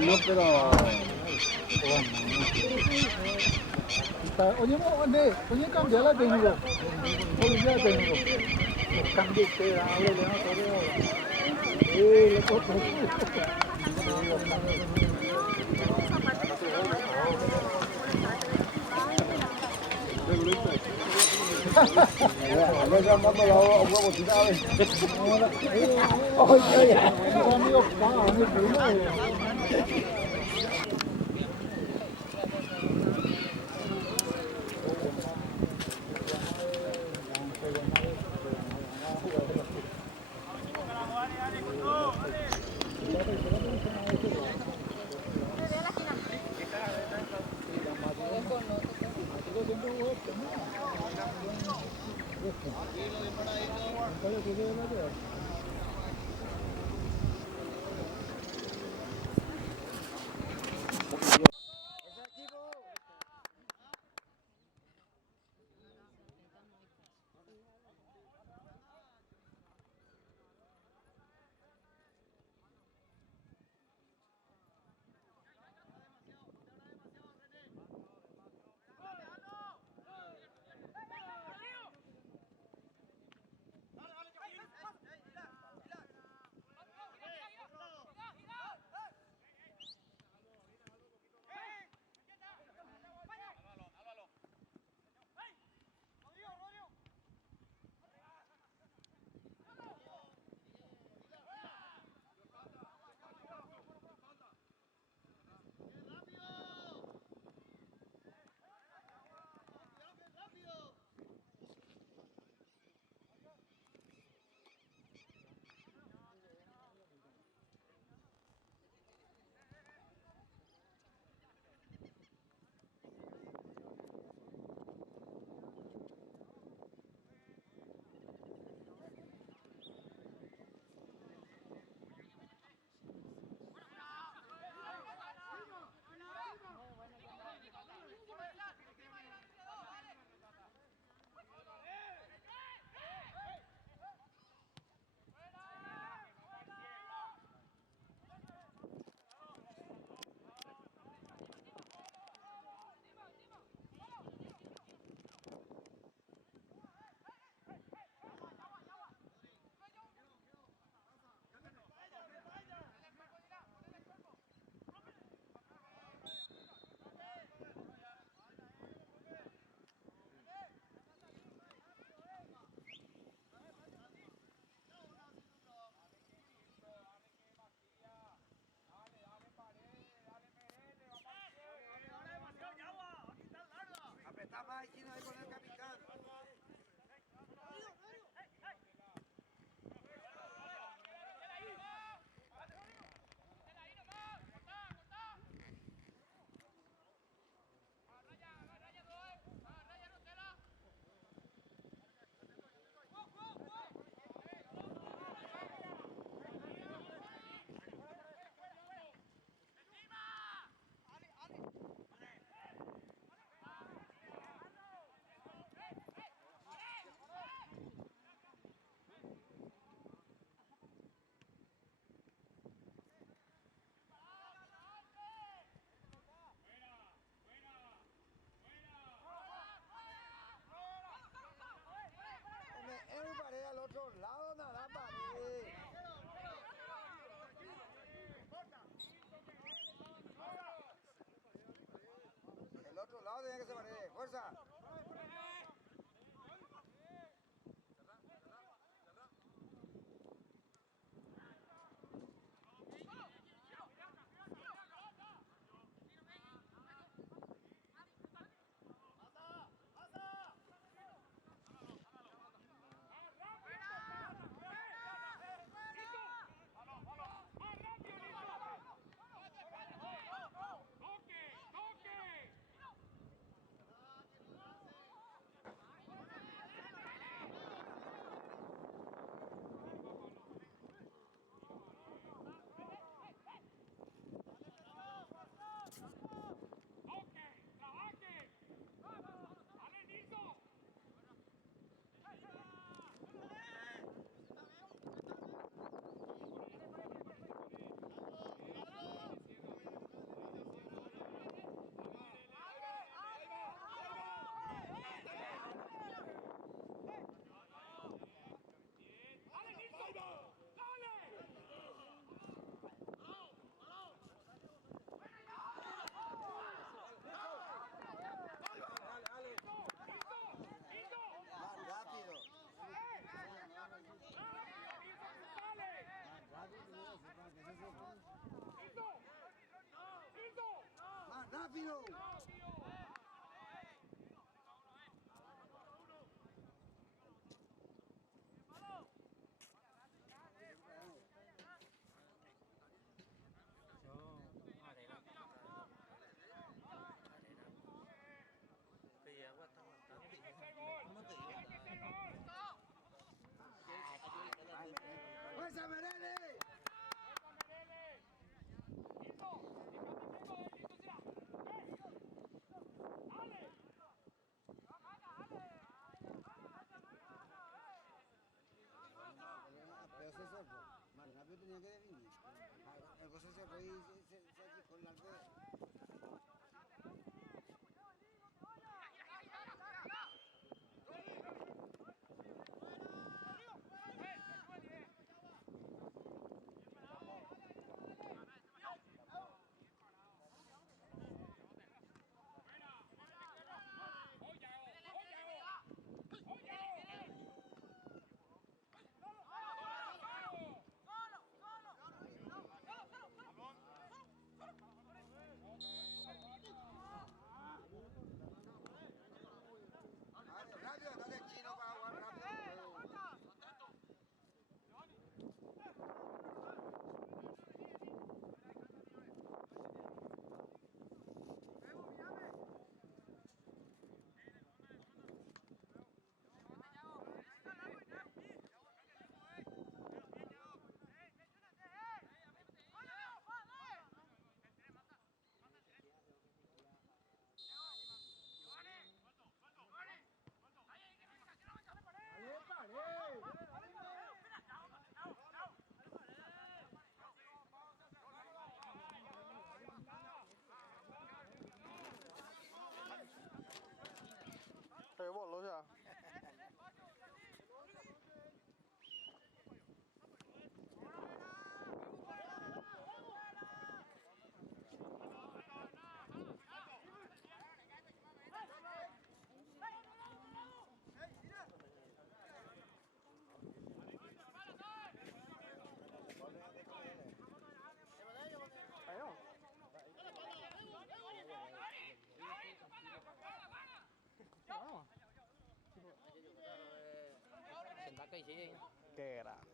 No, pero... Oye, oye, cambia la técnica. Oye, la técnica. Cambia usted, háblele, le cojo. Anda llamando a huevo tirado. Oye, amigo, se fue y se achicó el largo. Rápido, dale chino para jugar rápido. bỏ lỗ chưa? Thấy không? Đó. Sentar cây sí. Qué grande.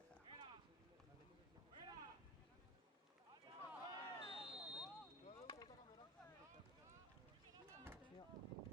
Bueno, buenas tardes. Gracias.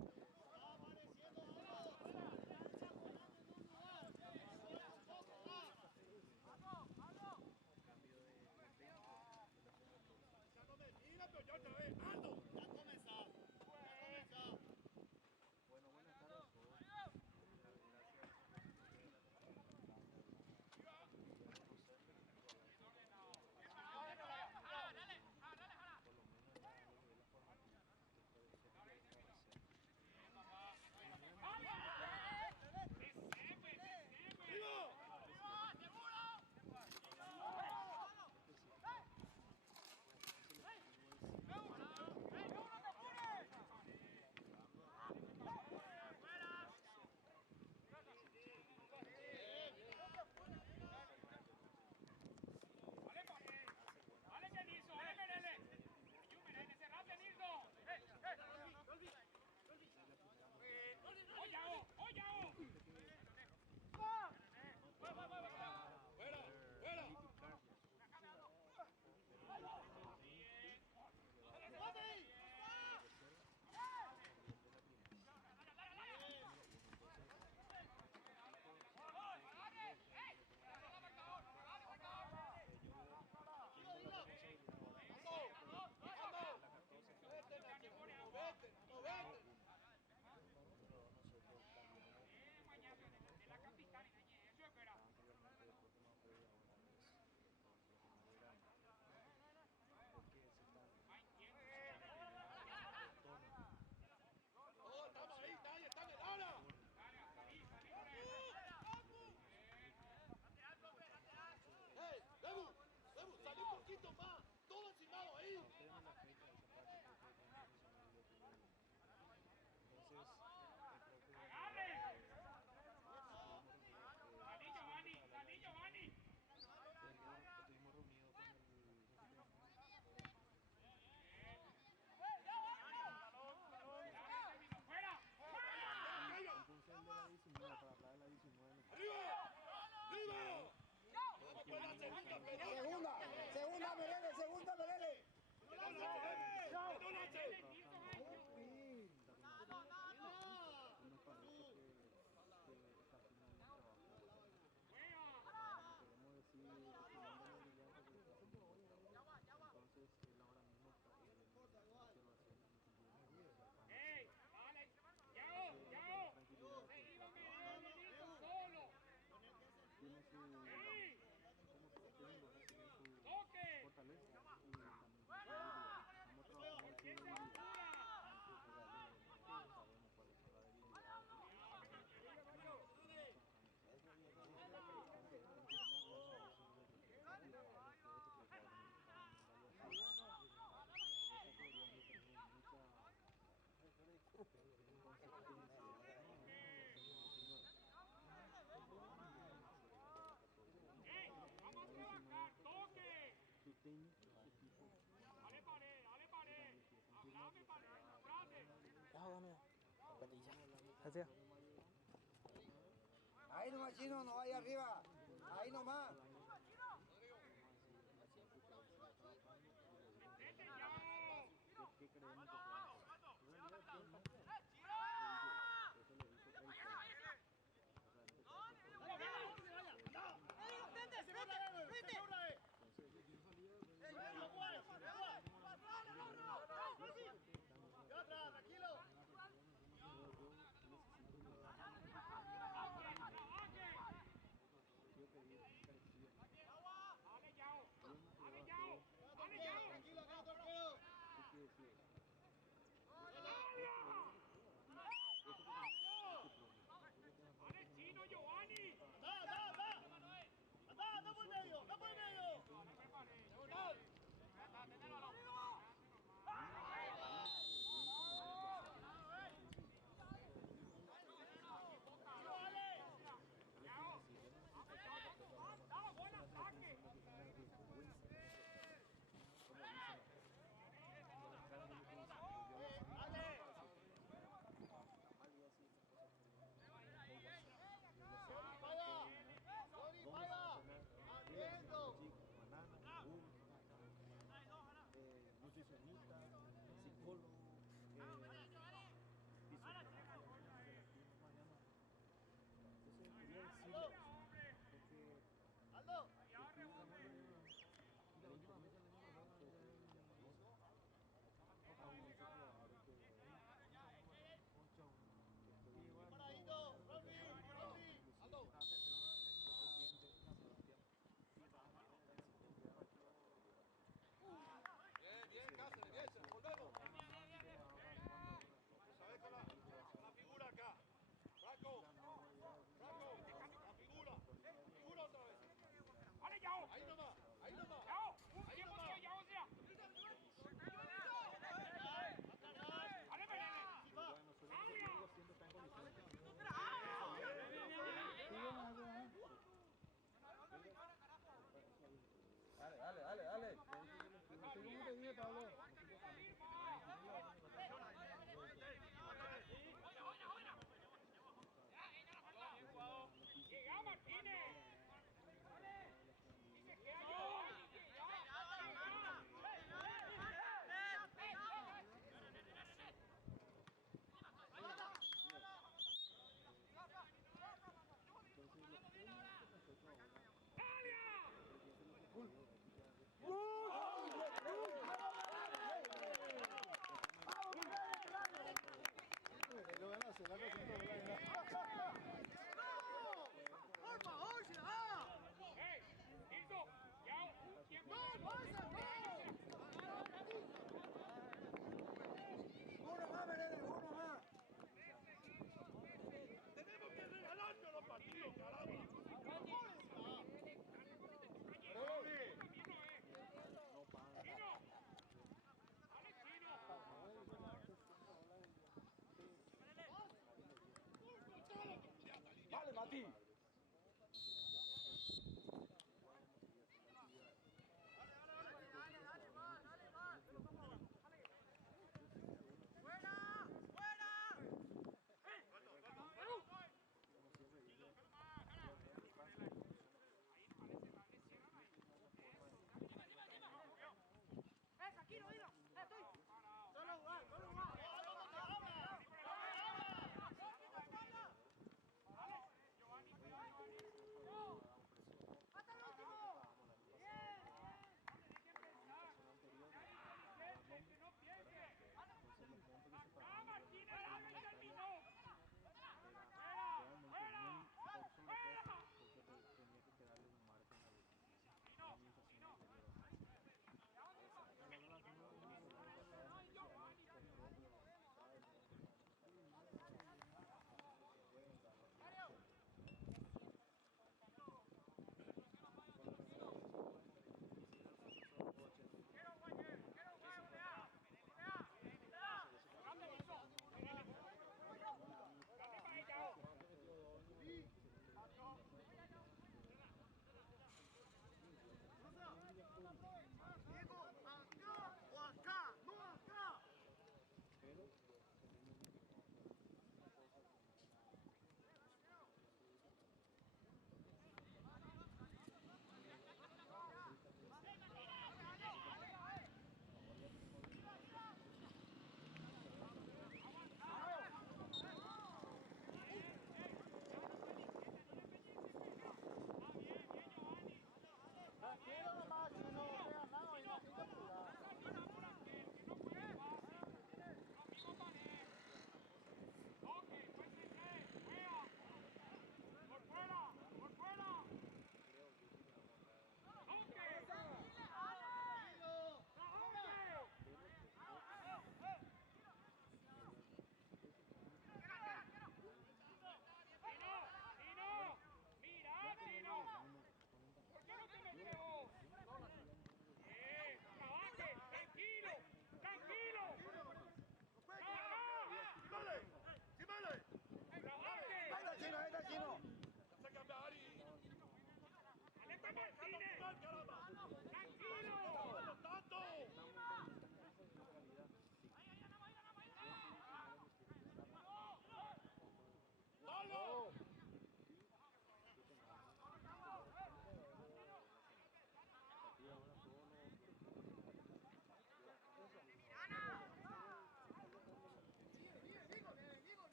que sea. Ahí nomás, Chino, no vaya arriba. Ahí nomás. Nutricionista, psicólogo, entonces quería decirle porque Aldo, bien, Cáceres, bien, volvemos. ¿Sabes con la figura acá? Franco, la figura otra vez. ¡Vale, Yao! Ahí nomás, ahí nomás. ¡Yao! ¡Un Ahí tiempo, nomás. Yao, sea! ¡Vale, Dale. Seguimos de dieta, Pablo. ¡Llega Martínez! ¡Y se queda Lo ganaste, la cosa no ¡Ey! ¡Listo! ¡Yao! ¡Un tiempo! Uno más, Menéndez, uno más. Tenemos que regalarnos los partidos, caramba. Vale, Mati.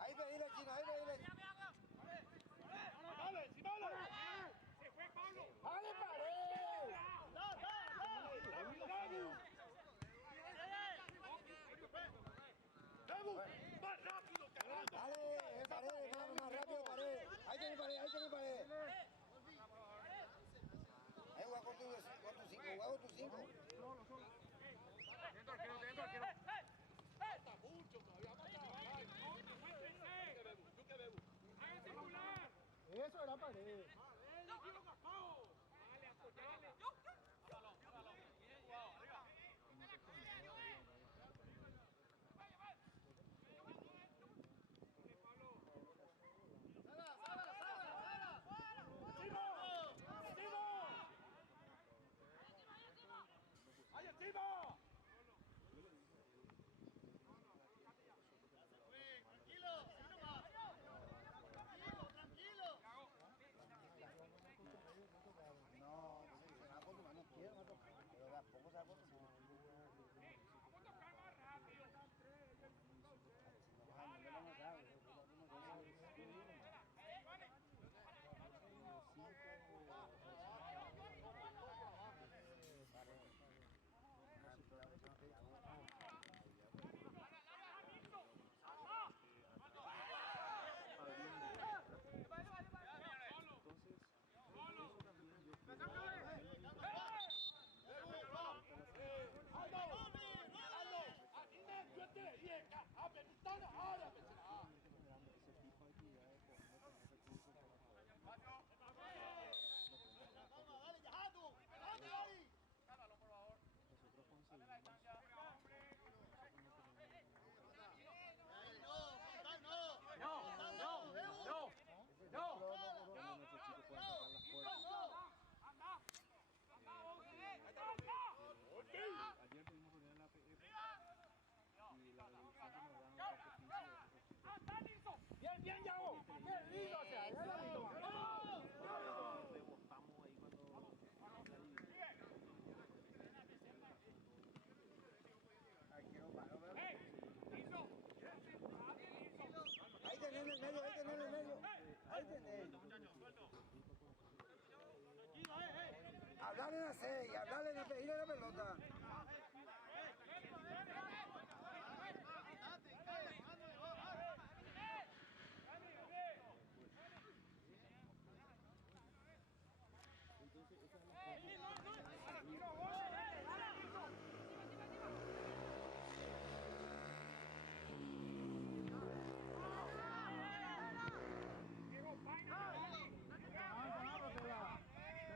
Ahí pedile, Chino, ahí pedile. Dale, sí, dale. Se fue Pablo. ¡Dale, pared! ¡Más rápido, caramba! Dale, pared, más rápido, pared. Ahí tiene pared, ahí tiene pared. Ahí juega con tu 5, juega con tu 5. Falta mucho todavía. Hagan circular. Eso era pared. Dale, apoyale. No, se va con tu mano izquierda, pero tampoco se va con tu mano. Vamos a tocar más rápido. Ayer tuvimos reunión en la APF y la resolución que nos dan Bien, bien, Yago. Bien, lindo, o sea, ya lo lindo. rebotamos ahí cuando Ahí tenés en el medio, ahí tenés en el medio. Ahí tenés. Hablarle en la 6, hablarle en la pedirle la pelota.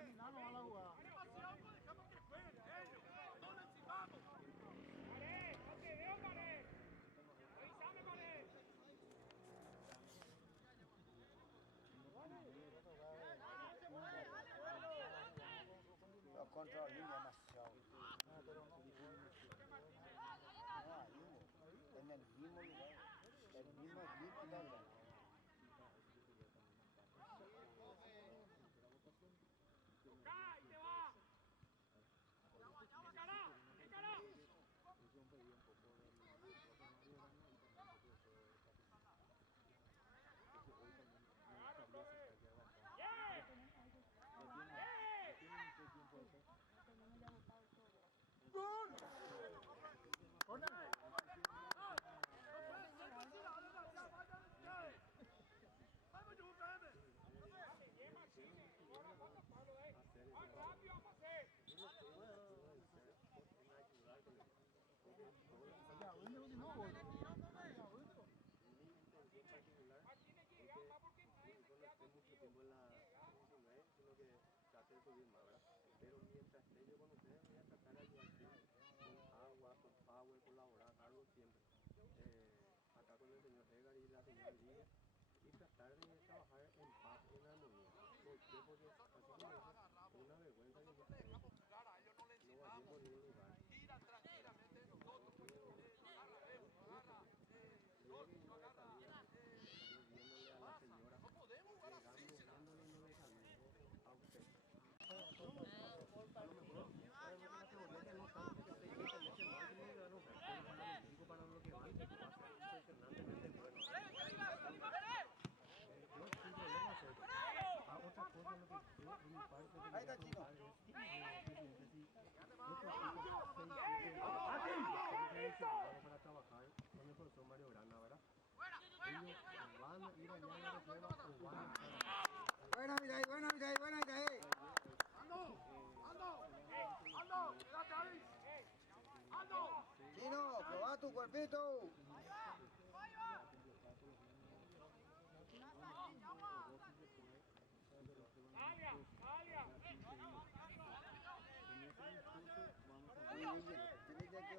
terminamos a la jugada. hacer por bien más, ¿verdad? Pero mientras ellos con ustedes voy a tratar de ayudar siempre, con agua, con power, colaborar, algo siempre. Acá con el señor Edgar y la señora Lidia, y tratar de trabajar en paz y en armonía. ¿Por qué? Porque así como dice, es una vergüenza que no vayamos a ningún lugar. Tranquilamente nosotros, Llegue y no le saluda, yo viéndole a la señora, llegando, viéndole y no le saluda a usted. A lo mejor puede ver la teoría que no tanto que se dice en ese mal que no le dan pero para los chicos, para lo que van, va a ser impresionantemente bueno. Yo sin problema sé. A otra cosa lo que yo en mi parte de preguntar es, presidente, si estos chicos para trabajar con el profesor Mario Grana, ¿verdad? Ellos van a ir allá a la reserva o van a estar... Buena, mira ahí, buena, mira ahí, buena, mira ahí. ¡Ando! ¡Quédate ahí! ¡Ando! Chino, probá tu cuerpito. Alia, Alia. En ese discurso vamos a Muy bien, tienes que aquí.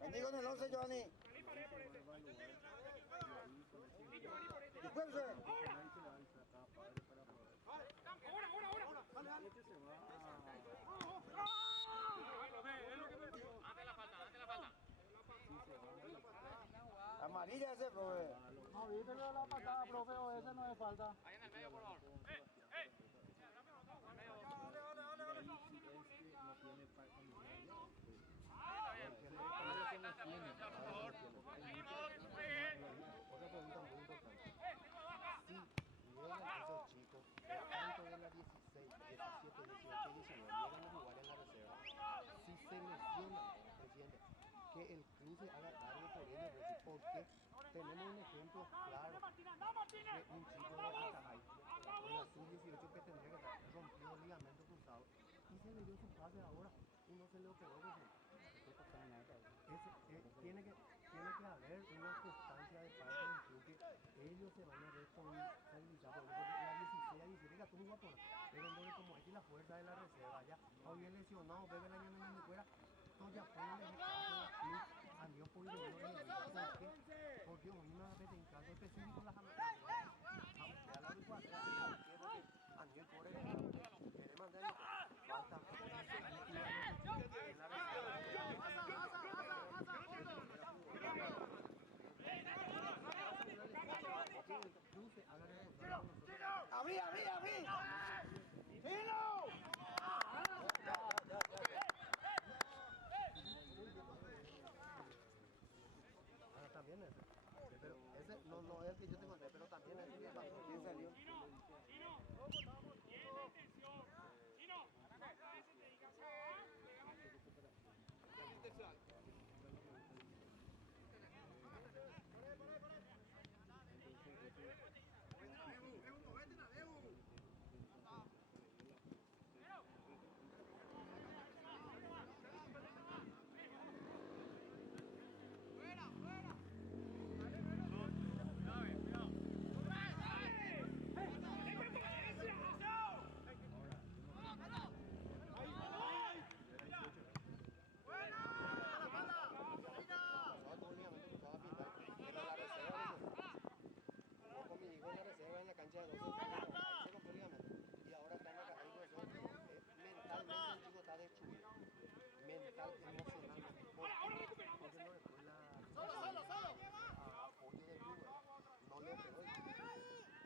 Vení con el 11, Giovanni. Dispense. Amarilla ese, profe. No, vítelo la patada, profe, o ese no es falta. Ahí en el medio, por favor. Otra pregunta muy importante. Si llegan esos chicos, tanto de la 16, 17, 18 y 19, llegan a jugar en la reserva, si se lesiona, presidente, que el club se haga cargo por ellos, porque tenemos un ejemplo claro de un chico de Acajay, de la sub-18 que tendría que estar rompido el ligamento cruzado, y se le dio su pase ahora y no se le operó. Tiene que haber una constancia de parte del club que ellos se van a responsabilizar por eso, porque la 16 a 17 ya tú no vas por pero entonces como aquí la fuerza de la reserva ya hoy lesionado, bebe la ñana en fuera, todos ya ponen de caso a Dios por ir porque una vez en caso específico las a la adecuación a Dios por el quiere mandar falta ¡Abrí, abrí, abrí! ¡Chino! También ese. Pero ese no es el que yo te conté, pero también ese que pasó. ¿Quién salió? Chino, tiene atención. Chino, ese te diga, En la cancha de 12 ahí se rompió el ligamento y ahora está en la cancha de 12 mentalmente el chico está destruido mental, emocionalmente porque no le fue la apoyo del club, no le operó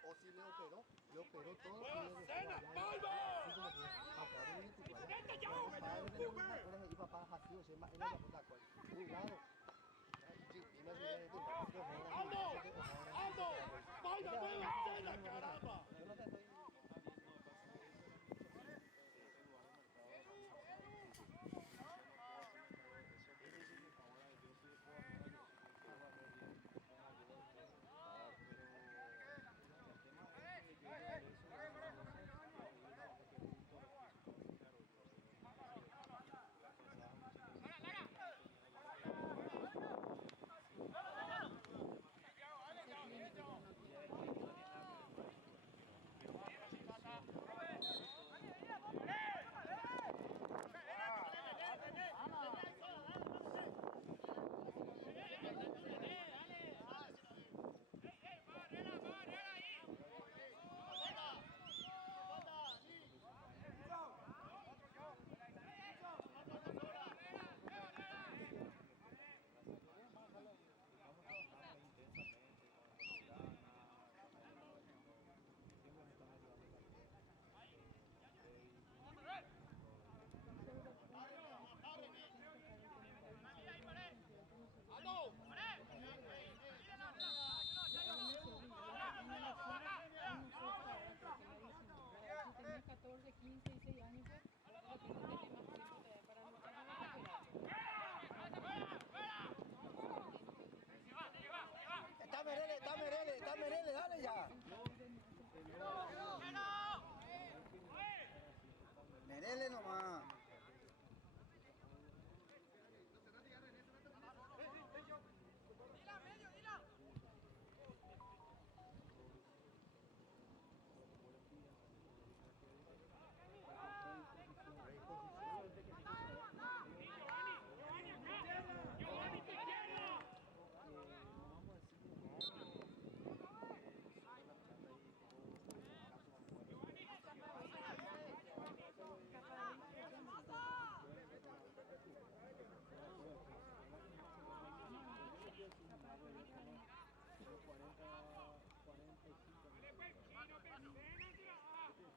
o si le operó todo y le dejó allá así como que papá de tu padre de los papá así o sea más en la puta cual un lado ¡Ando! ¡Vaya, vaya! ¡Caramba! Yo no te estoy...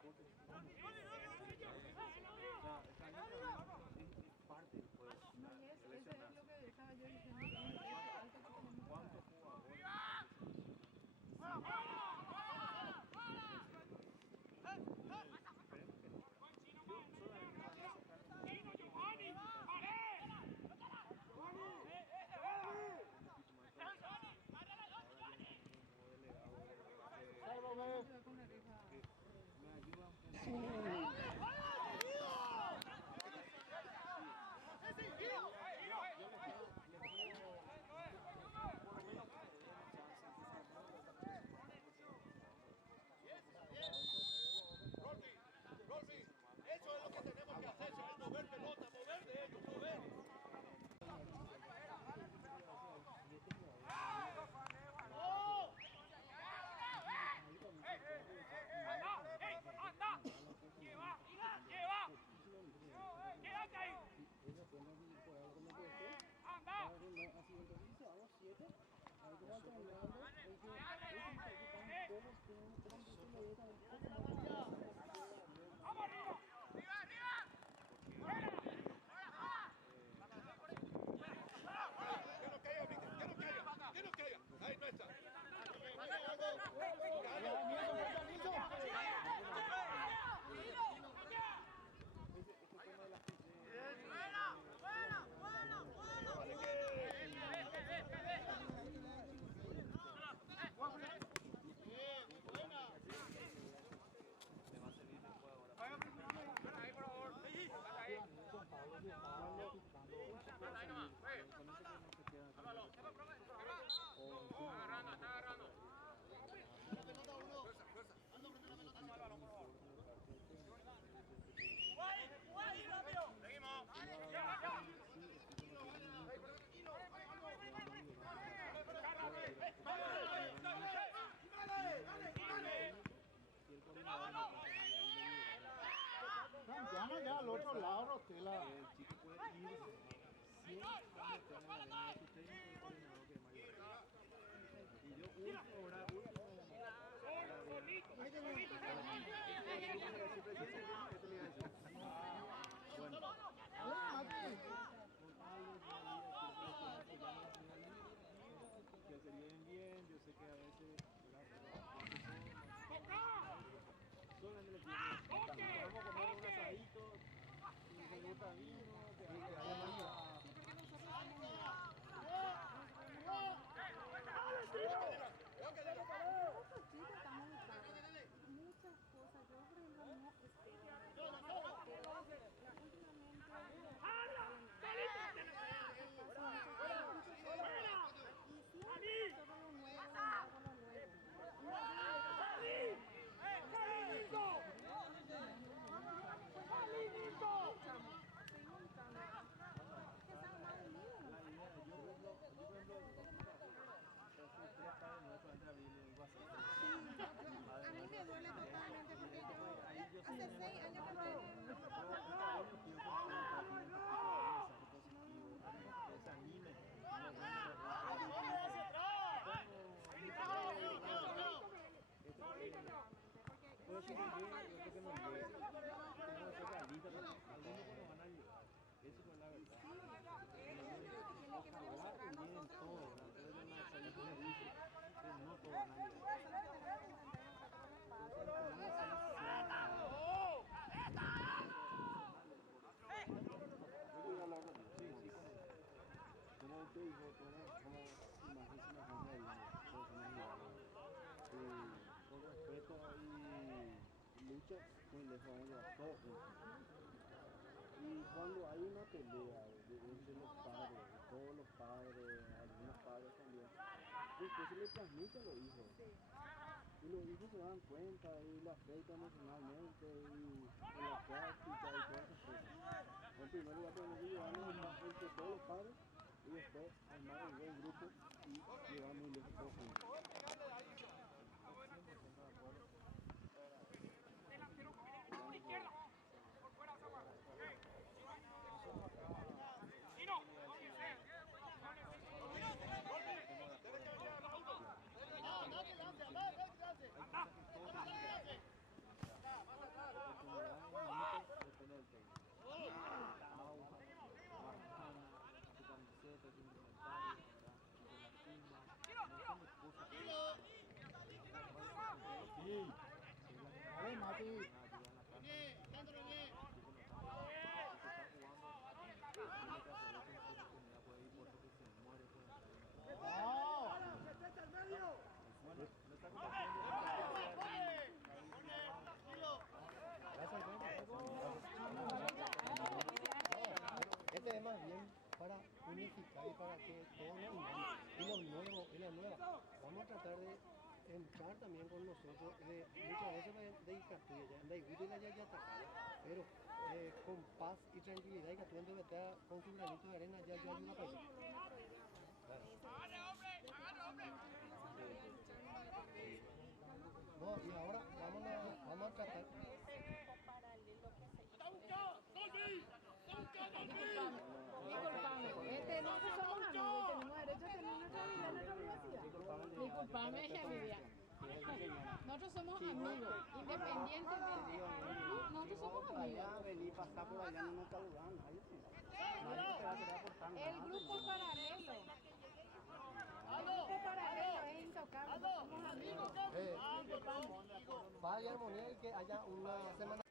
deporte vamos. O sea, esta año también es parte del juego. No, y eso es lo que estaba yo diciendo. ¿Cuántos jugadores se Rolfi, eso es lo que tenemos que hacer, señor, mover pelota, mover de ellos, mover. Ahí no está. Llama ya al otro lado, Rostela. El chico puede ir siempre cuando esté en la línea de su técnico y coordinador que es Mario Vargas. Y yo último hora, que se lleven bien, yo sé que a veces solamente le pido vamos a comer un asadito, si te gusta vino, que haya Muchas cosas, yo por ejemplo no espero, pero últimamente a mí me duele totalmente porque yo hace 6 años que estoy lucha, pues les vamos a llevar todo. Y cuando hay una pelea entre los padres, todos los padres, algunos padres también, después se le transmite a los hijos. Y los hijos se dan cuenta y lo afecta emocionalmente y en la práctica y todas esas cosas. En primer lugar tenemos que llevarnos entre todos los padres y después armar un buen grupo y llevar muy lejos todos juntos. Este es más bien para unificar y para que todos los humanos y los nuevos y las nuevas vamos a tratar de entrar también con nosotros muchas veces de Icatuya, ya de Iguita ya atacar, pero con paz y tranquilidad y que tú en vez con su granito de arena ya ayuda para eso. No, y ahora vamos a tratar. Disculpame, nosotros somos amigos y tenemos derecho a tener nuestra vida en nuestra privacidad. Disculpame, Vivian. Nosotros somos amigos, independientemente. Nosotros somos amigos. Vení, pasar por allá, no nos saludan. Ahí sí. Nadie te va a querer aportar nada. El grupo paralelo. El grupo paralelo es intocable. Somos amigos. Paz y armonía y que haya una semana.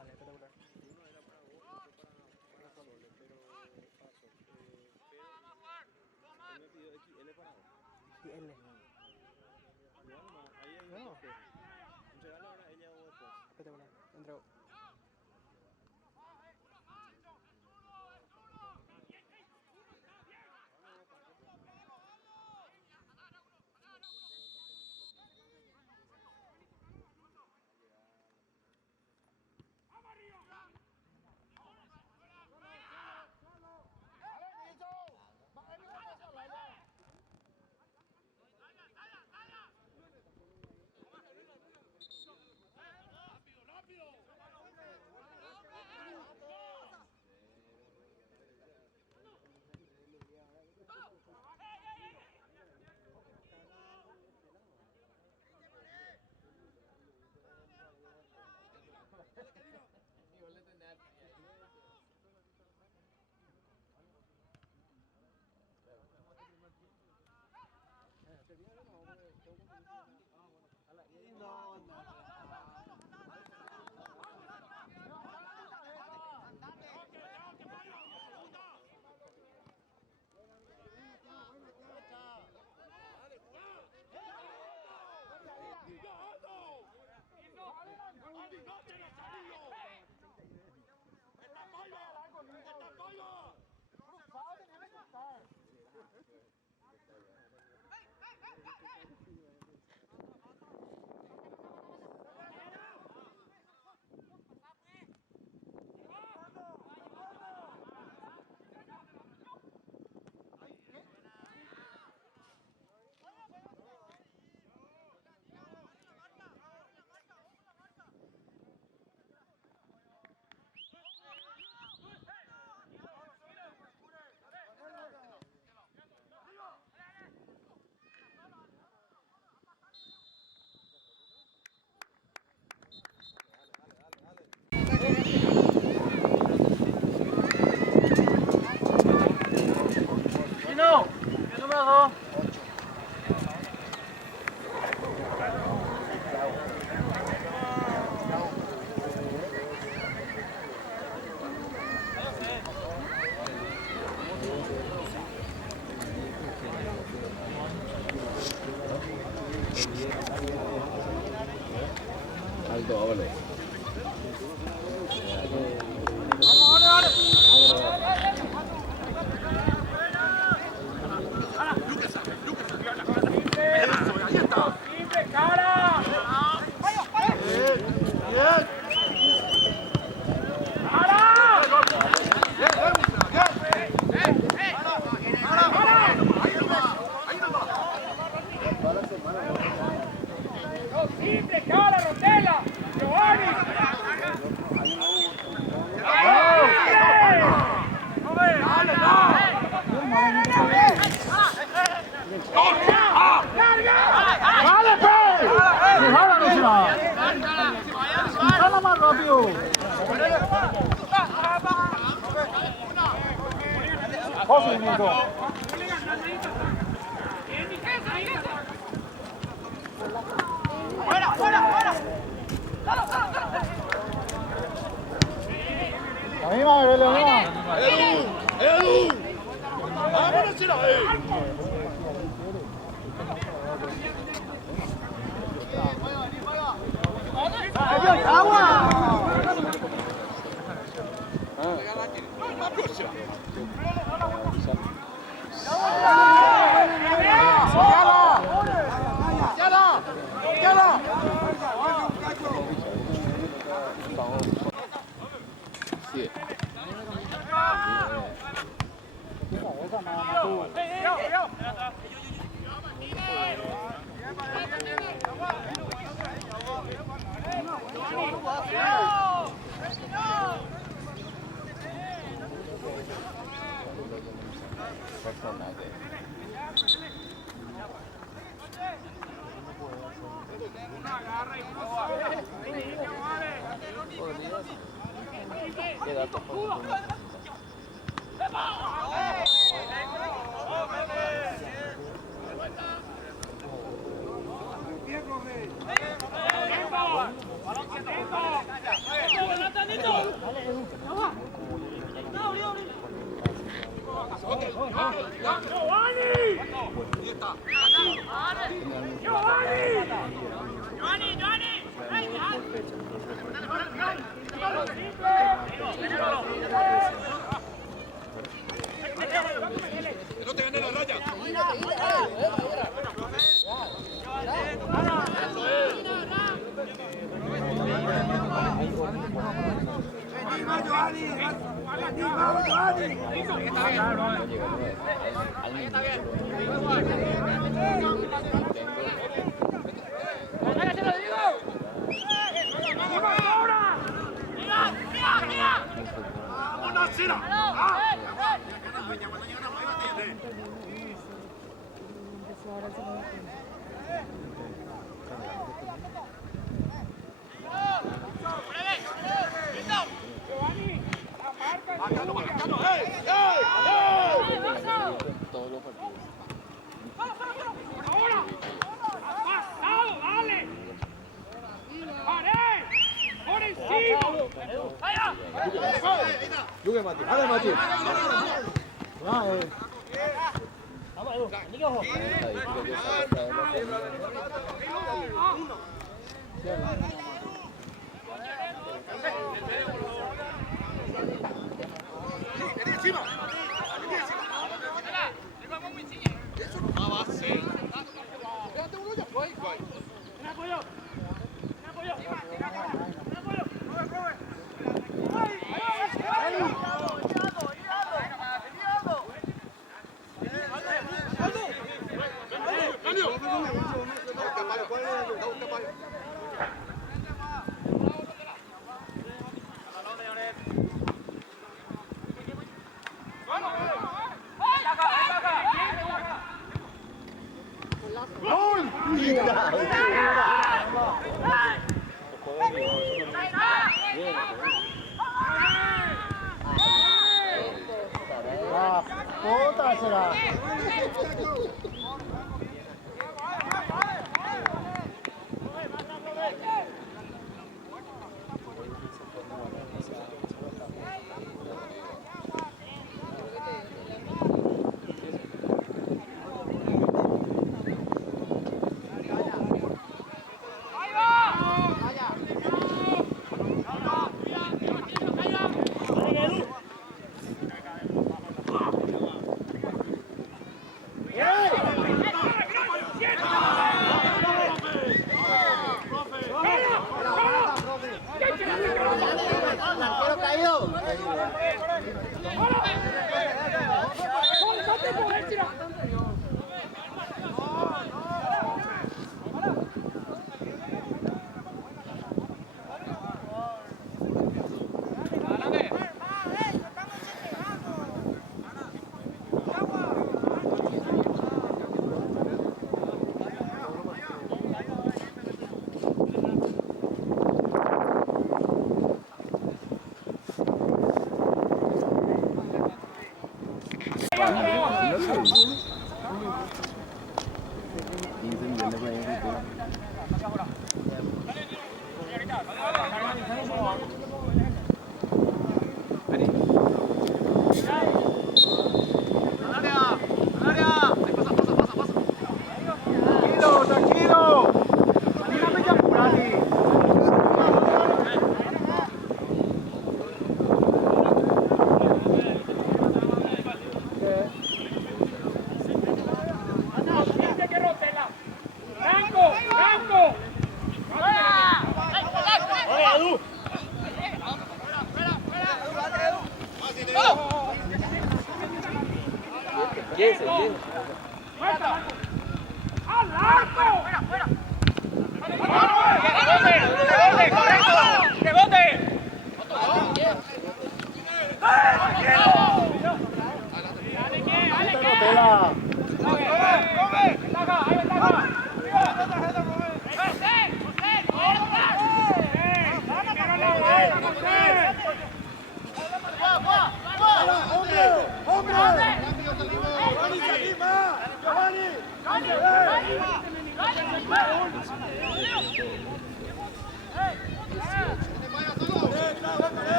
Vale, espectacular. Uno era para vos, otro para Sole, pero pasó. Él me pidió XL para vos. Y L. Igual no, ahí hay No. un después. Entregalo ahora a ella o después. Espectacular. Entrego. Alto, vámonos. Simple, cara, Rotella, Giovanni. más rápido! José, Nico. ¡Fuera, fuera, fuera! La misma, bebé, la misma. ¡Edu! ¡Vámonos, Chila! ¡Agua! Que no te gane la raya. Todos los partidos. ¡Ahora! ¡Pasado, dale! ¡Paré! ¡Por encima! Yuge Mati, dale Mati. Puta será.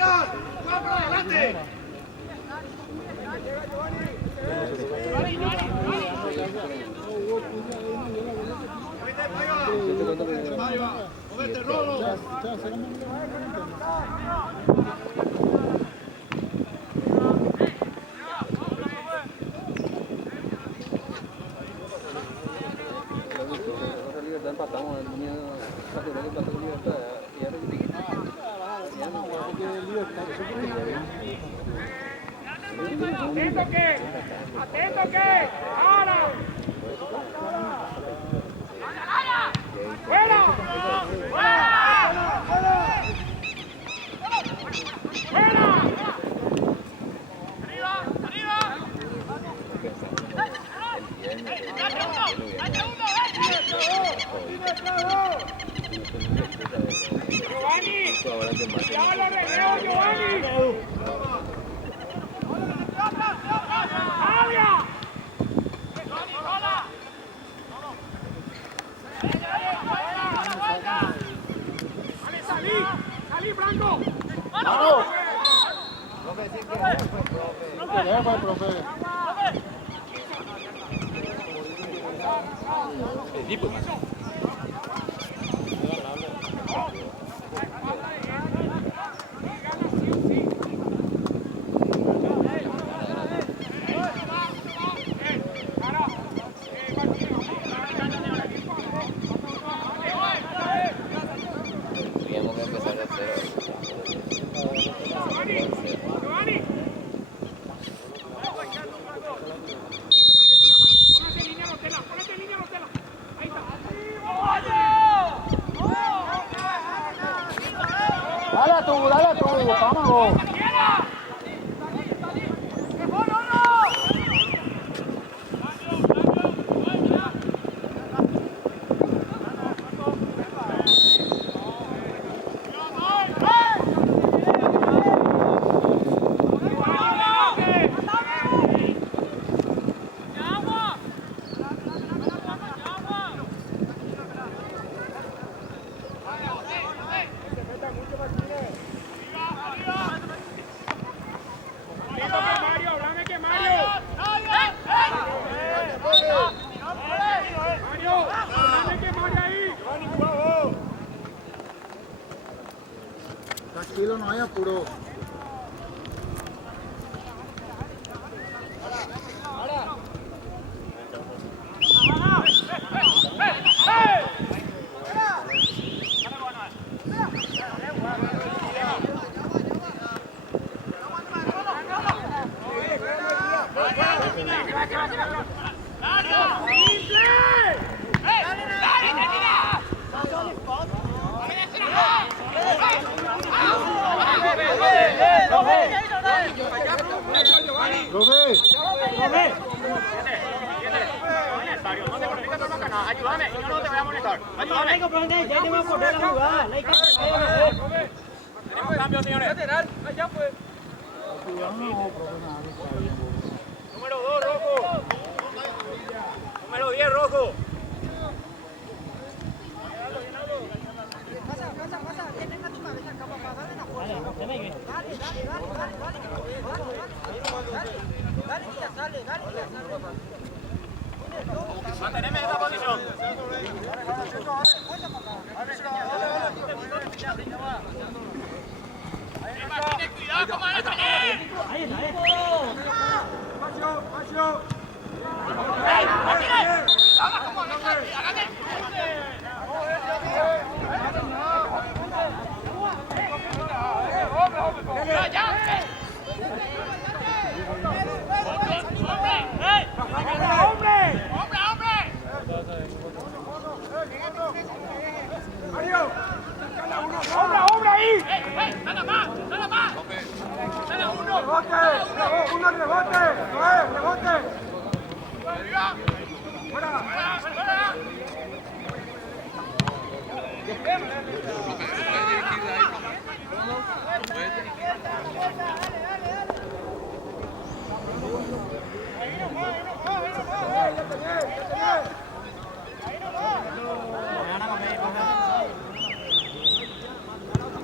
tirar! ¡Juega para adelante! Ahí va, movete, Rolo. Empatamos el niño sacó el plato de libertad y Atento que, ahora. ¡Fuera! Giovanni, ya lo arregló, Giovanni. ¡Avia! ¡Vale, salí, Franco! ¡Vamos! Profe. Teníamos que empezar de cero. Giovanni. Póngase en línea Rotela. Ahí está. Dale tú, vamos. Tranquilo, no hay apuro. Ayúdame, yo no te voy a molestar. Ayúdame. Tenemos cambio, señores. Lateral, allá pues. Número 2, rojo. Número 10, rojo. Pasa, que tenga tu cabeza acá para darle la fuerza. Dale. Manteneme en esa posición. Martínez, cuidado con Martínez. Ahí está. Espacio. ¡Ey, Martínez! ¡Haga como no sabe! ¡Hágate! ¡Ya! ¡Hombre! ¡Mario! ¡Hombre ahí! ¡Nada más! ¡Nada uno! ¡Rebote! ¡Rebote! ¡Fuera!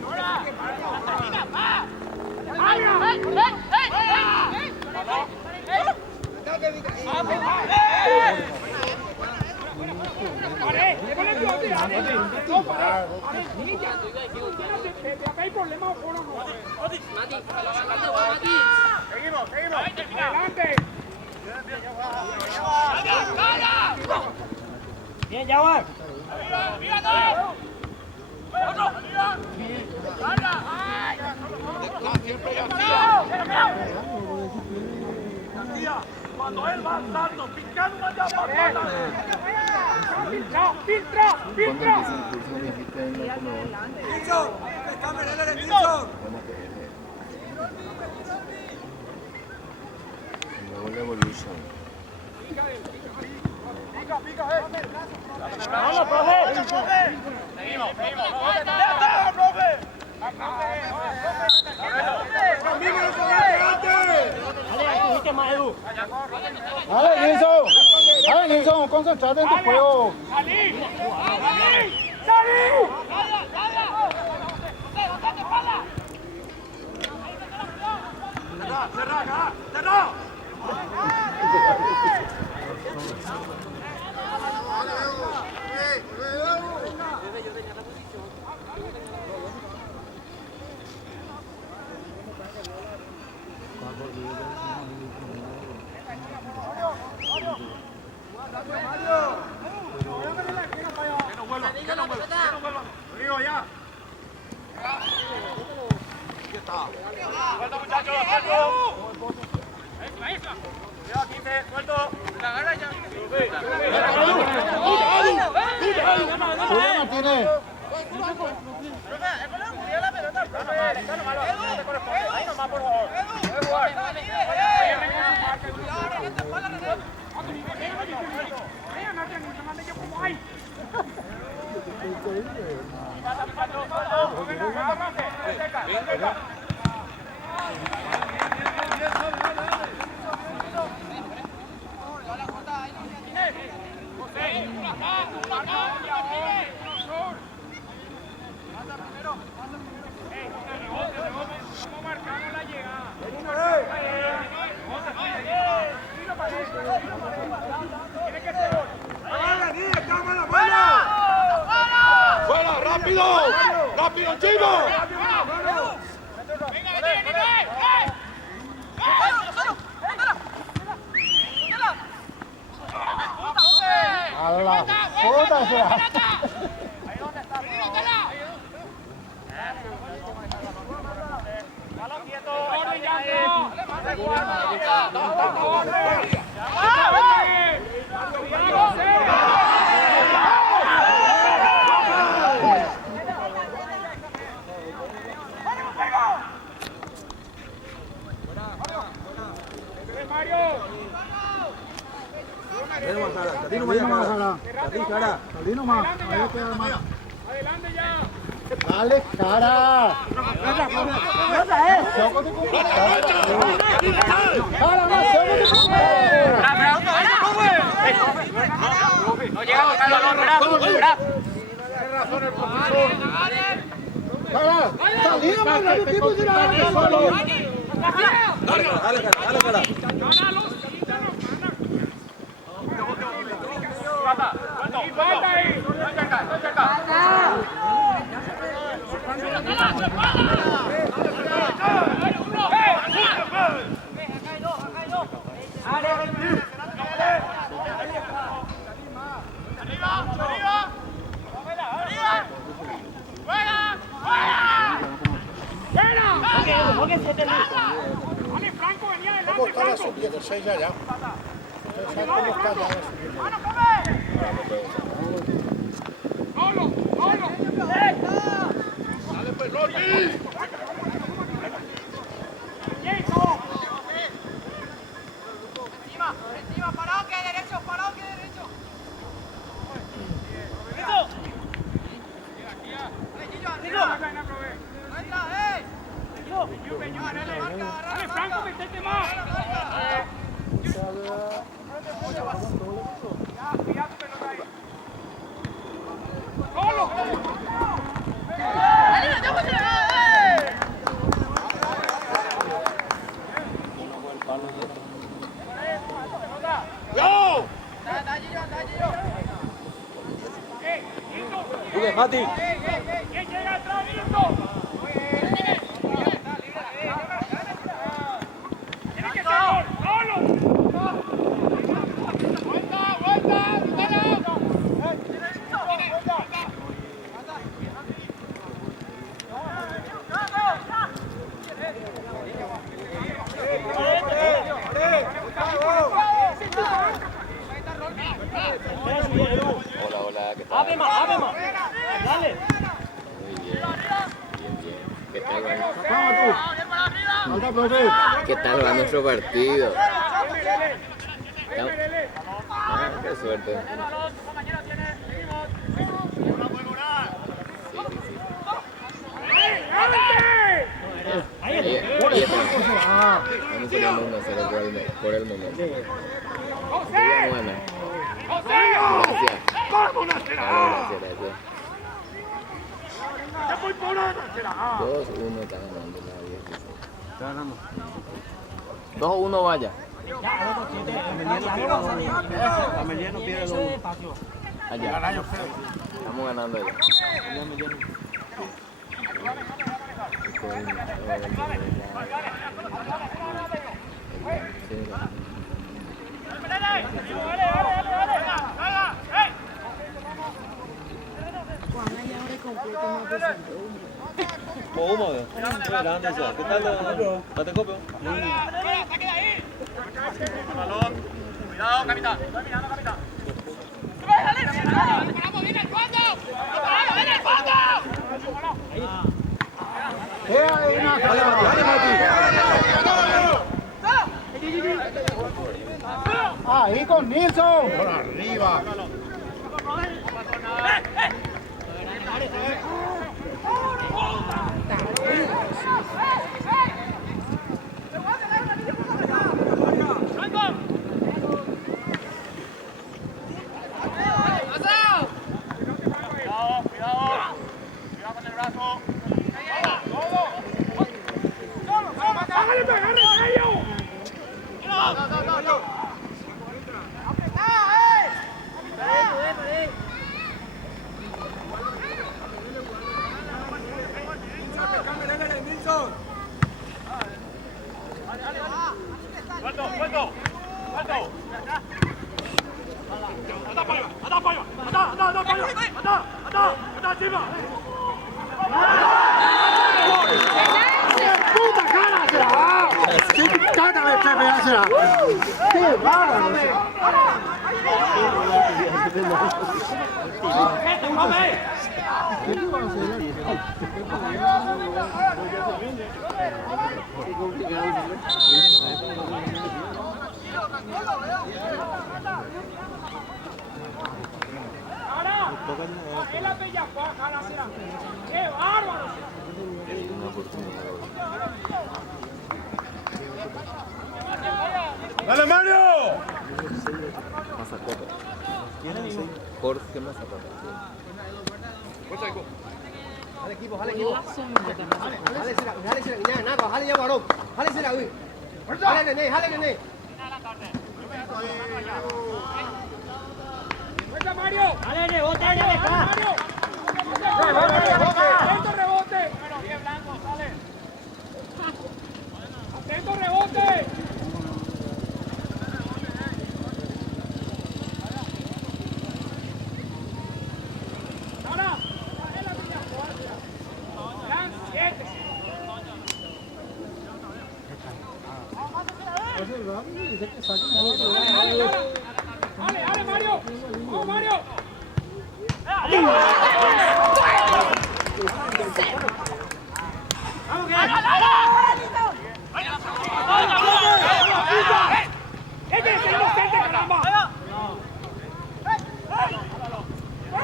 ¡Ahora! acá hay problemas o no. Mati, Mati. Seguimos. Adelante. Bien, Jaguar. Cuando él va saltando, picando allá para Filtra. ¡Vamos, profe! Seguimos. ¡Ya está, profe! Dale, Nilsson, concentrate en tu juego. ¡Salí! ¡Cerrá! Que no vuelvan. Lo digo ya. Aquí está. Suelto, muchachos, suelto. Cuidado, 15, suelto. La agarra ya. Julia Martínez. Ahí nomás, por favor. Puede jugar. ¡Fuera! ¡Rápido, chico! A la puta sea. Salí nomás. Adelante ya. Dale, cara. No llegamos al balón, ¿verdad? Tiene razón el profesor. Salí nomás, dale tiempo de ir solo. Dale, cara. Franco, venía adelante, ¿Cómo está la Franco. sub-16 ya? ¿Cómo está ya la sub-16? ¡Dale, pues, Rocky! Encima, parado que derecho. Dale, Franco, metete más. ¡Solo! ¡Go! Mati. ¿Quién llega atrás? Falta, profe. ¿Qué tal va nuestro partido? Qué suerte. Vamos queriendo 1-0 por el momento. Buena. Gracias. Gracias. 2-1 está ganando la 16. 2-1 vaya. Ameliano pierde 2-1. Allá. Estamos ganando allá. Grande ya. ¿Qué tal? ¿No te copio? Balón. Cuidado, capitán. Estoy mirando, capitán. ¡Paramos! ¡Viene el fondo! ¡Viene el fondo! Ahí con Nilsson. Por arriba. ¡Dale, Mario! Mazacote. Jorge Mazacote. Jale equipo. Jale, nada, jale ya varón. Jale será, uy. Jale, nene. Mario! Jale, rebote, ya de acá. ¡Atento rebote! Bueno, bien blanco, sale. ¡Atento rebote! ¡Ale, Mario! ¡Vamos, Mario! ¡Este es el inocente, caramba!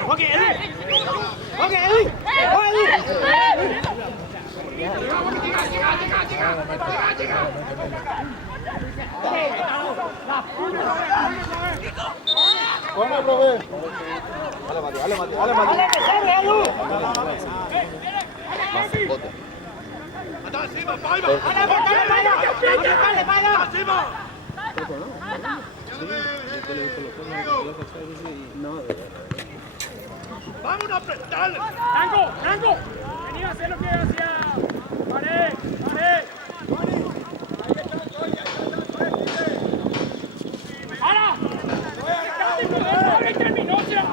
¡Ok, Edwin! Bueno, profe. Mazacote. ¡Vamos a apretarle! ¡Franco! Venía a hacer lo que hacía. ¡Pared! ¡Ahora! ¡Ya terminó ya!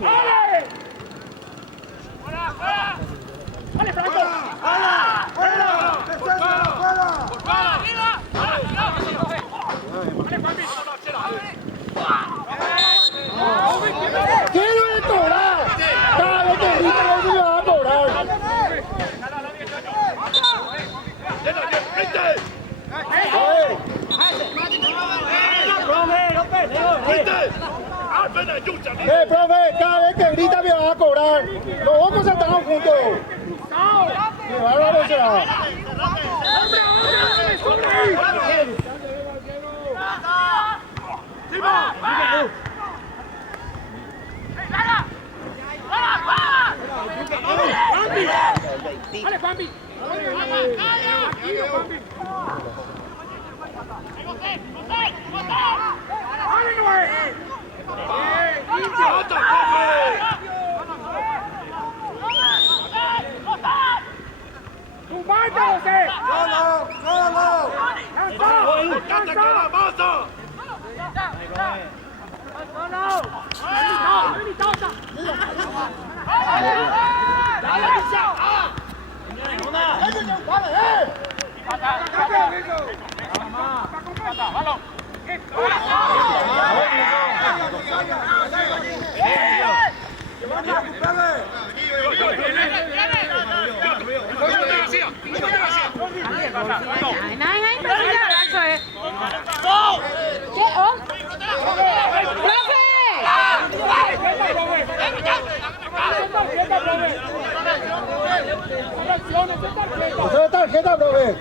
¡Dale! ¡Dale, Franco! ¡Fuera! ¡Arriba! ¡Dale, papi! ¡Quiero el profe, cada vez que grita me vas a cobrar. Los ojos saltaron juntos. Qué bárbaro será. ¡Dale, Juanpi! ¿Esa tarjeta, profe?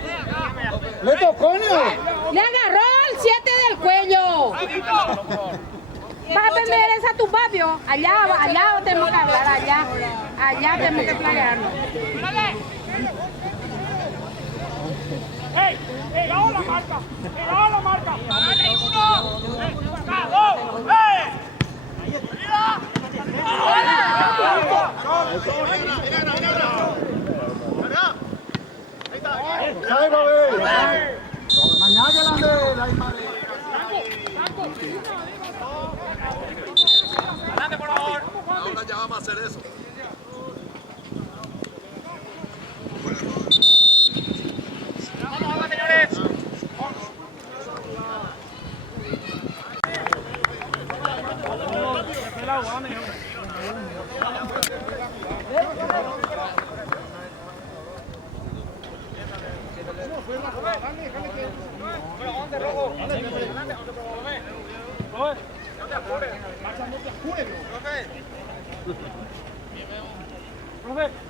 ¿Le tocó, no? Le agarró el 7 del cuello. Vas a perder esa tu papio. Allá tenemos que hablar, allá tenemos que planearnos. ¡Ey! ¡Pegado la marca! ¡Pegado la marca! ¡Dale uno! ¡Dos! ¡Ey! ¿Sabe, profe? Mañana que la ande la misma vez. Adelante, por favor. Ahora ya vamos a hacer eso. Vamos, señores.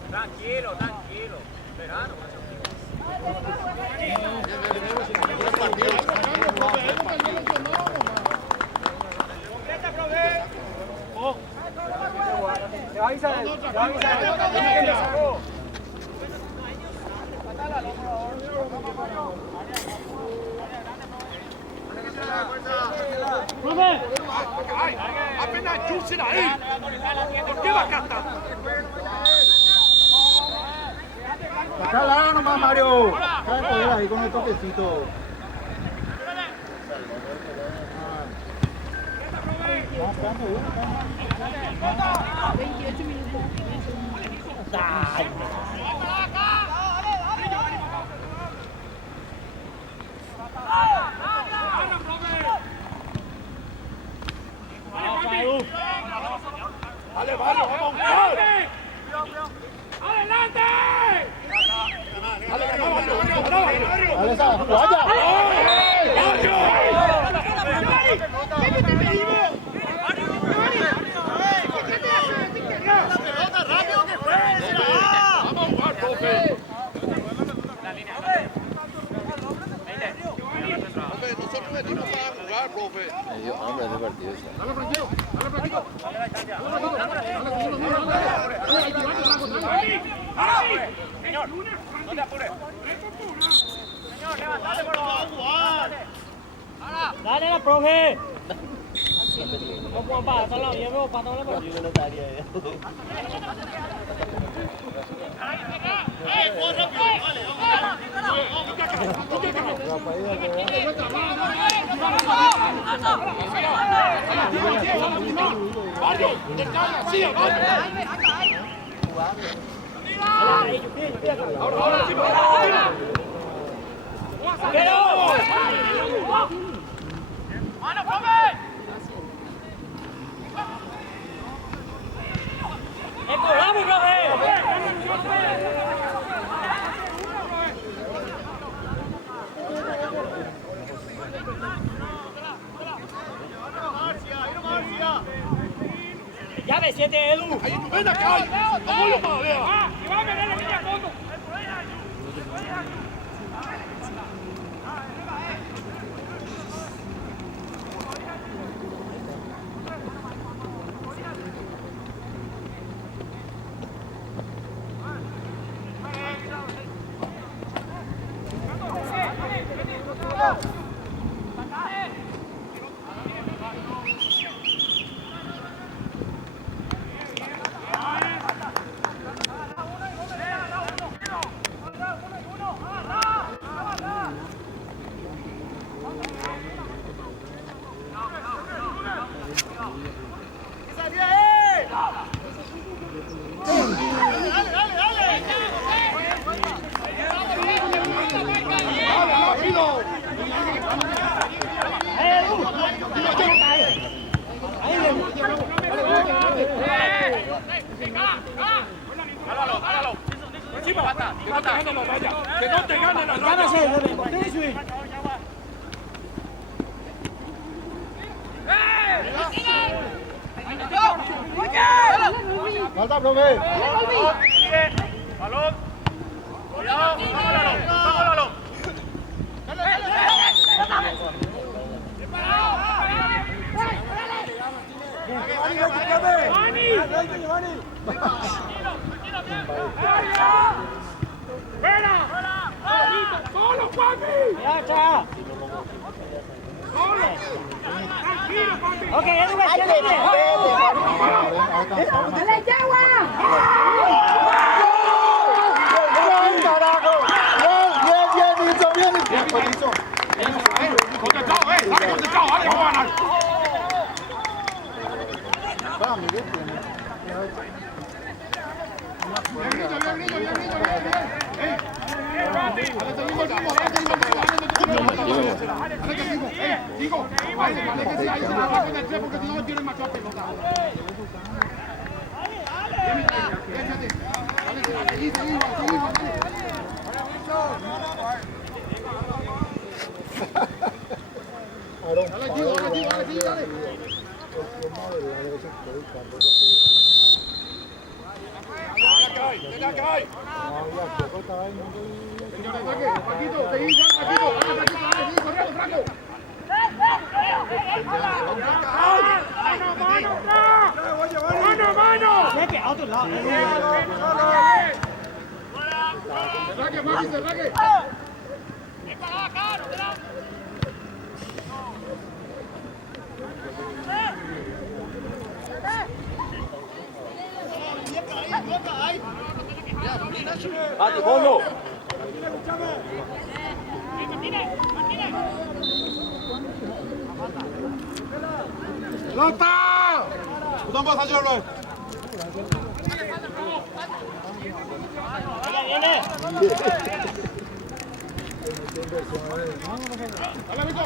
Tranquilo, tranquilo. Verano. Apenas chusen ahí. ¿Por qué va a cantar? Acá la nomás, Mario. ¿Sabe poder ahí con el toquecito? ¡Dale, Mario! ¡Vamos a buscar! ¡Adelante! Dale esa toalla. ¿Qué te pedimos? ¡Vamos a jugar, profe! Nosotros venimos a jugar, profe. Hombre, es divertido. Dale, tranquilo. Dale, tranquilo. Señor, no te apures. Señor, levantate, por favor. Dale, profe. ¿Cómo pasa? ¿Lo llevo para no le pasa? Yo no estaría ahí. Mario, descarga, sí, Mario. Ahora, sí, ¡Mano, profe! ¡Vamos, profe! Marcia, Llave 7, Edu. ¡Ven acá! ¡Vamos lo más, vea! ¡Que no te gane la raya! Falta, profe. ¡Balón! ¡Cuidado! ¡Vámonos! ¡Solo, Juanmi! Ya está. Ok, Edu, ¡Dale, Yagua! ¡Bien, carajo! ¡Bien, hizo, bien! ¡Contestado, ¡Dale, contestado! ¡Dale, vamos a ganar! Para Miguel tiene. Digo, vale que sí, ahí se la bajan del 3 porque si no tienen más pelota. a otro lado. ¡Bate, Polo! ¡Pelota! ¡No vas a llorar! ¡Viene! ¡Dale, amigo!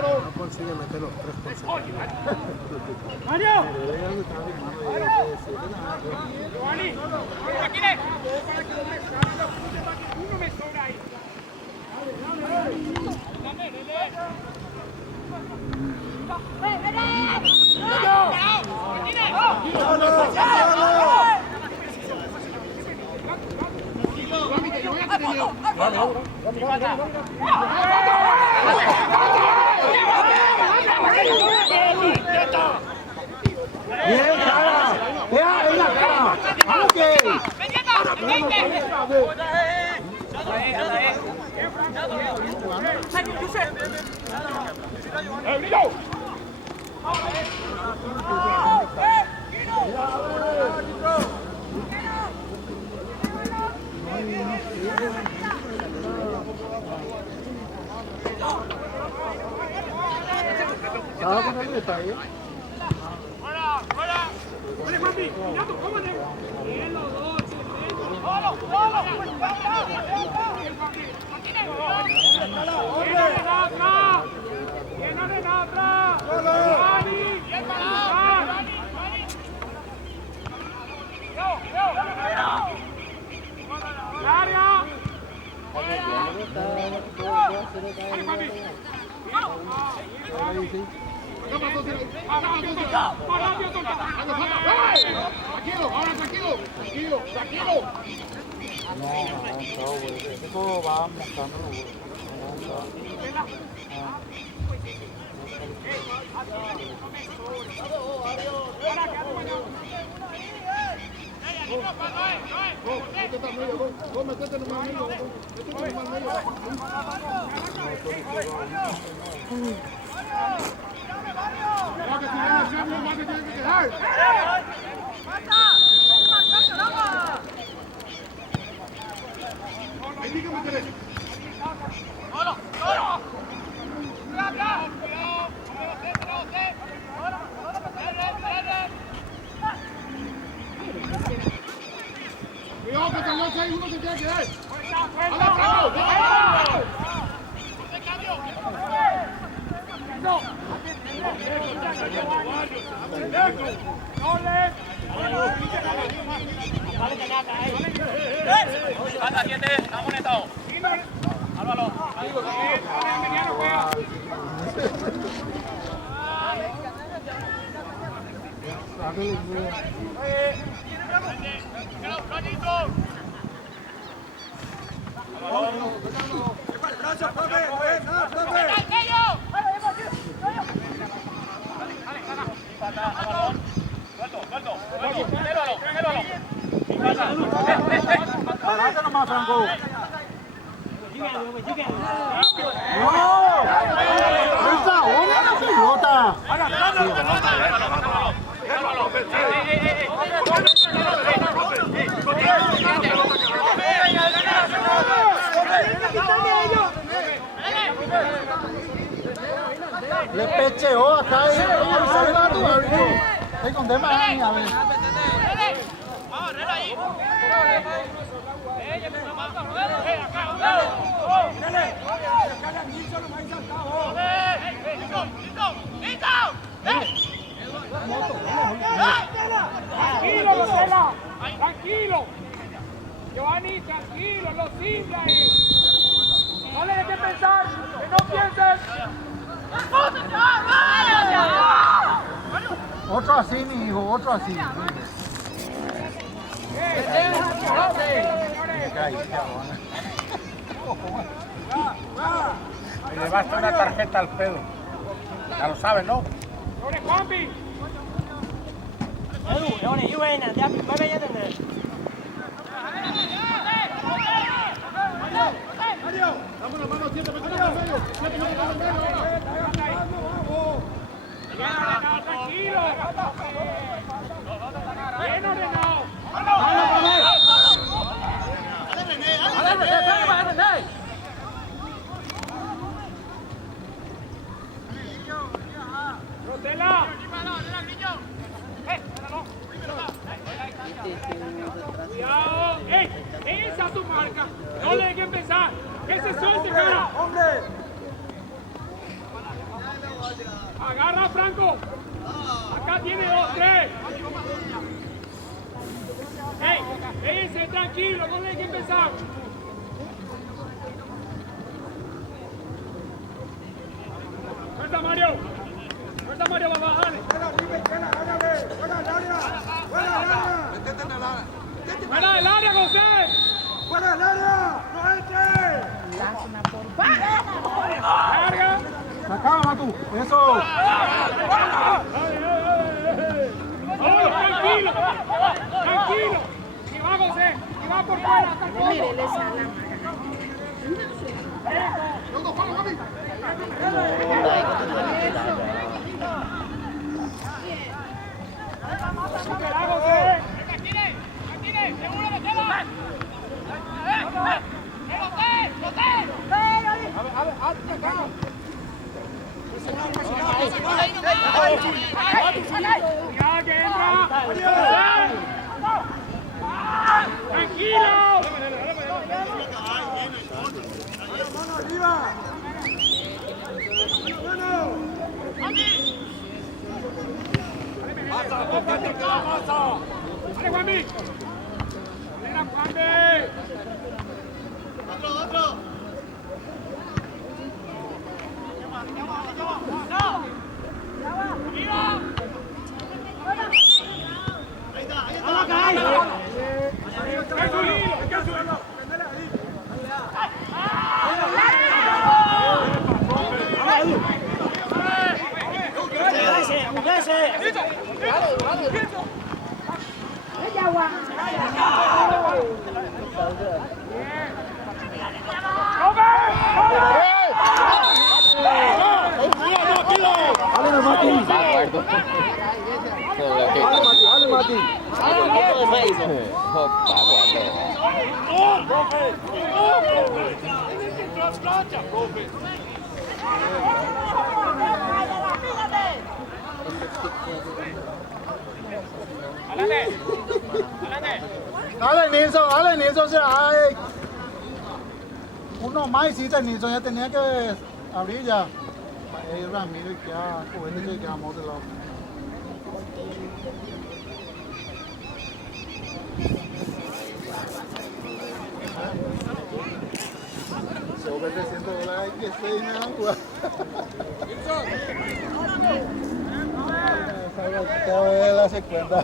No consigue meter los 3 por ¡Mario! ¡Bien, cara! ¡Vea en la cara! ¡Vamos que! ¡Brillo! ¿Estaba con el detalle? Eso va mostrando. Cuidado que tal vez hay uno que tiene que dar. Anda, atiende, está monetado. Álvaro. Parate nomás, Franco. ¡Esa hora la pelota! Le pecheó acá y sale la tu árbitro. Ahí con demás, a ver. Tranquilo, Rosela, tranquilo. Giovanni, tranquilo, lo simple ahí. No le dejes pensar, que no pienses. Otro así, mi hijo, otro así. Le basta una tarjeta al pedo. Ya lo sabes, ¿no? ¡Sobre Juanpi! Dame la mano, 7 metros en medio. 7 metros en medio ahora. Tranquilo. Bien ordenado. Rosela. Cuidado. Esa es su marca. No le dejen pensar. Que se suelte, cara. ¡Hombre! Agarra, Franco. Acá tiene 2, 3. Ese, tranquilo, no le dejen pensar. Fuerza, Mario. Fuerza, Mario, papá, dale. ¡Fuera del área, José! ¡Fuera del área! ¡No entre! ¡Carga! Sacaba tú, eso. ¡Oye, tranquilo! ¡Tranquilo! ¡Y va, José! ¡Y va por fuera! ¡Hasta el fondo! ¡Supera, José! ¡Seguro que se va! ¡José! Cuidado que entra. Tranquilo. Dale, Juanmi. Dale, Juanmi. Otro. Dale, Nilsson, ay. Uno más hiciste, Nilsson, ya tenía que abrir ya. Ramiro y queda, juguete que quedamos de lado. Sobre $300 hay que ser y me van a jugar. Te voy a dar cuenta.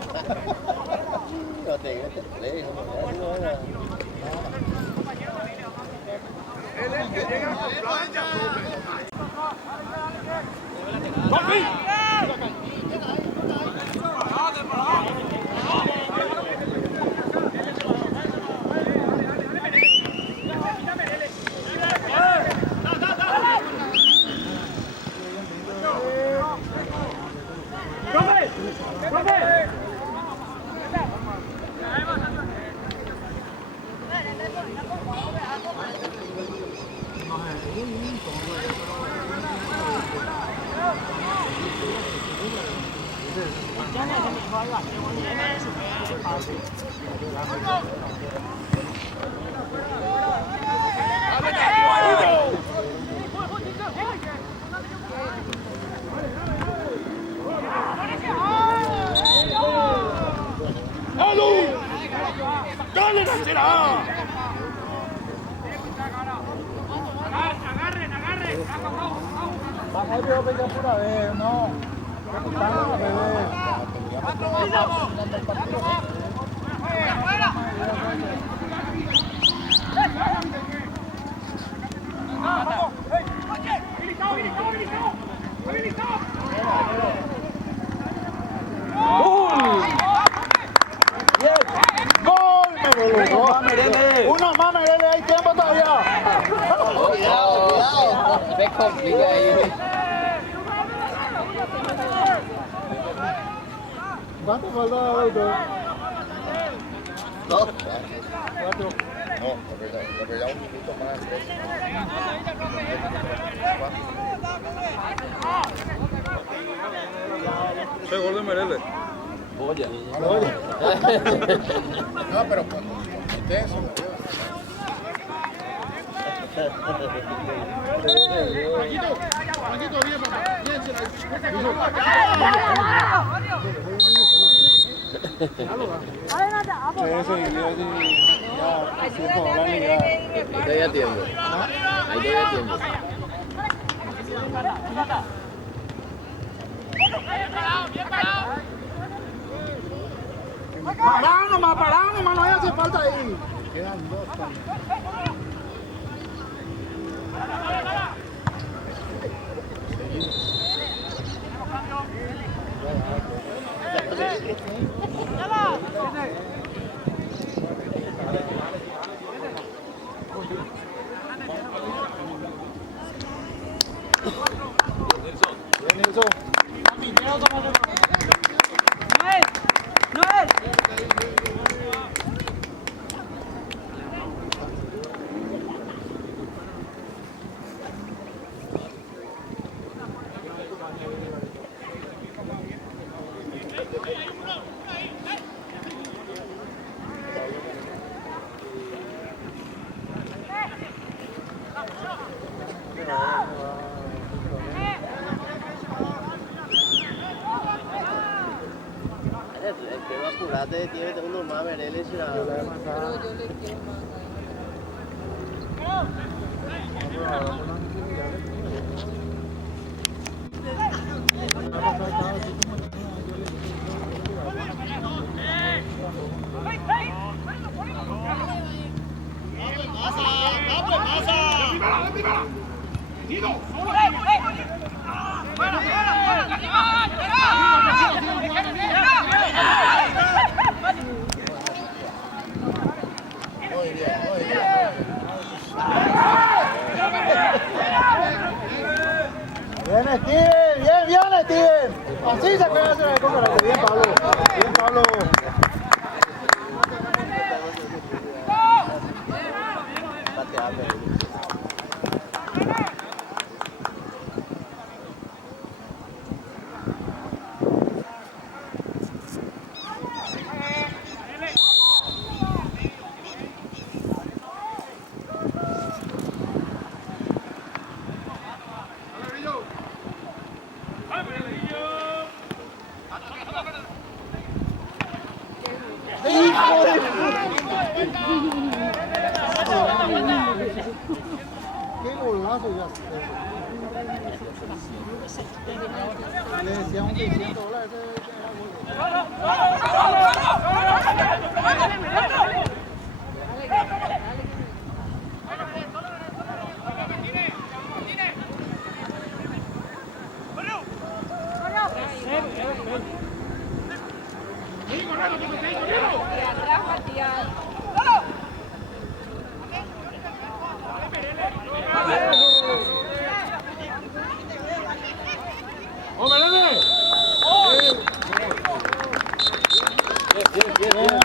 Baja el video pura vez, no. Uno más, Merele, hay tiempo todavía. Cuidado. Se complica ahí. ¿Cuánto falta, Auto? Dos. 4. No, la verdad un poquito más. Soy gol de Merele. Boya. No, pero cuando intenso, Paquito, bien, papá. Bien, Ahí ya atiendo. Ahí ya atiendo. Parado nomás, no hace falta ahí. Quedan dos también. El que va a curarte tiene uno más verle será. Pero yo le quiero más. Muy bien, muy bien. Bien, Steven, bien, Steven. Así se puede hacer la cosa. Bien, Pablo. Bien, Pablo. Qué golazo ya. Le decía un $600, ese era Y atrás, Matías.